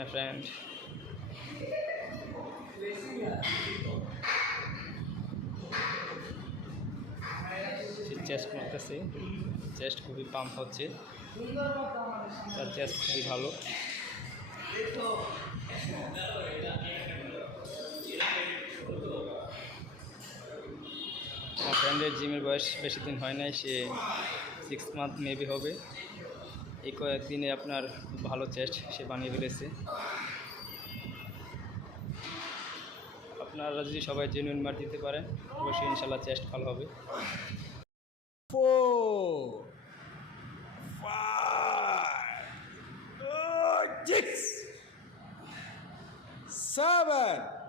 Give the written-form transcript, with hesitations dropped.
my friend. Chest করতেছে, চেস্ট খুবই পাম্প হচ্ছে, তার চেস্ট খুবই ভালো। আমার ফ্রেন্ডের জিমের বয়স বেশি দিন হয় নাই, সে 6 মান্থ মেবি হবে। এই কয়েকদিনে আপনার খুব ভালো চেস্ট সে বানিয়ে ফেলেছে। আপনারা যদি সবাই জেনুইন মার দিতে পারেন অবশ্যই ইনশাল্লাহ চেস্ট ভালো হবে। 4 5 6 7